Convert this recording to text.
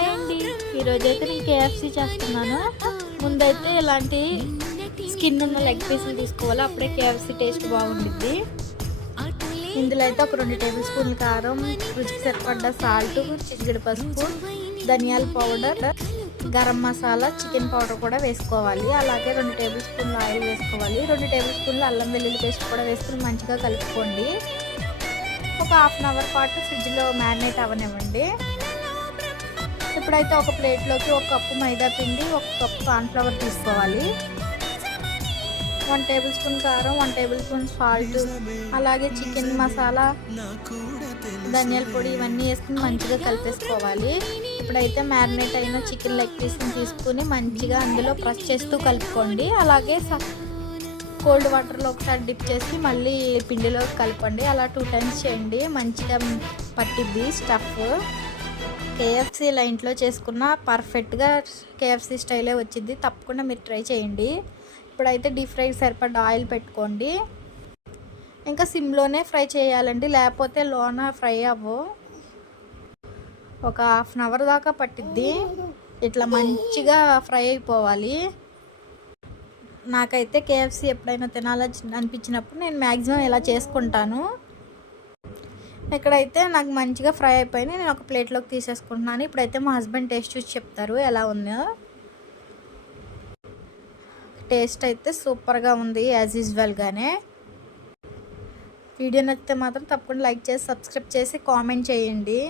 Hi అండి, ఈరోజైతే నేను కేఎఫ్సి చేస్తున్నాను. ముందైతే ఇలాంటి స్కిన్ ఉన్న లెగ్ పీసులు తీసుకోవాలి, అప్పుడే కేఎఫ్సి టేస్ట్ బాగుంటుంది. ఇందులో అయితే ఒక 2 టేబుల్ స్పూన్ల కారం, రుచికి సరిపడ్డ సాల్ట్, చిటికెడు పసుపు, ధనియాల powder, garam masala, chicken powder కూడా వేసుకోవాలి. అలాగే 2 టేబుల్ స్పూన్ల ఆయిల్ వేసుకోవాలి. 2 టేబుల్ స్పూన్ల అల్లం వెల్లుల్లి పేస్ట్ కూడా వేసుకుని మంచిగా కలుపుకోండి. ఒక హాఫ్ అన్ అవర్ పాటు ఫ్రిడ్జ్లో మ్యారినేట్ అవ్వనివ్వండి. ఇప్పుడైతే ఒక ప్లేట్లోకి 1 కప్పు మైదా పిండి, 1 కప్పు కార్న్ఫ్లవర్ తీసుకోవాలి. 1 టేబుల్ స్పూన్ కారం, 1 టేబుల్ స్పూన్ సాల్ట్, అలాగే చికెన్ మసాలా, ధనియాల పొడి ఇవన్నీ వేసుకుని మంచిగా కలిపేసుకోవాలి. ఇప్పుడైతే మ్యారినేట్ అయిన చికెన్ లెగ్ పీస్ని తీసుకుని మంచిగా అందులో ప్రెస్ చేస్తూ కలుపుకోండి. అలాగే కోల్డ్ వాటర్లో ఒకసారి డిప్ చేసి మళ్ళీ పిండిలో కలపండి. అలా 2 టైమ్స్ చేయండి, మంచిగా పట్టిద్ది స్టఫ్. కేఎఫ్సి ఇలా ఇంట్లో చేసుకున్న పర్ఫెక్ట్గా కేఎఫ్సి స్టైలే వచ్చింది. తప్పకుండా మీరు ట్రై చేయండి. ఇప్పుడైతే డీప్ ఫ్రైకి సరిపడ్డ ఆయిల్ పెట్టుకోండి. ఇంకా సిమ్లోనే ఫ్రై చేయాలండి, లేకపోతే లోన ఫ్రై అవ్వవు. ఒక హాఫ్ అన్ అవర్ దాకా పట్టిద్ది. ఇట్లా మంచిగా ఫ్రై అయిపోవాలి. నాకైతే కేఎఫ్సి ఎప్పుడైనా తినాలని అనిపించినప్పుడు నేను మ్యాక్సిమం ఇలా చేసుకుంటాను. ఇక్కడైతే నాకు మంచిగా ఫ్రై అయిపోయినాయి, నేను ఒక ప్లేట్లోకి తీసేసుకుంటున్నాను. ఇప్పుడైతే మా హస్బెండ్ టేస్ట్ చూసి చెప్తారు ఎలా ఉందో. టేస్ట్ అయితే సూపర్గా ఉంది, యాజ్ యూజువల్గానే. వీడియో నచ్చితే మాత్రం తప్పకుండా లైక్ చేసి సబ్స్క్రైబ్ చేసి కామెంట్ చేయండి.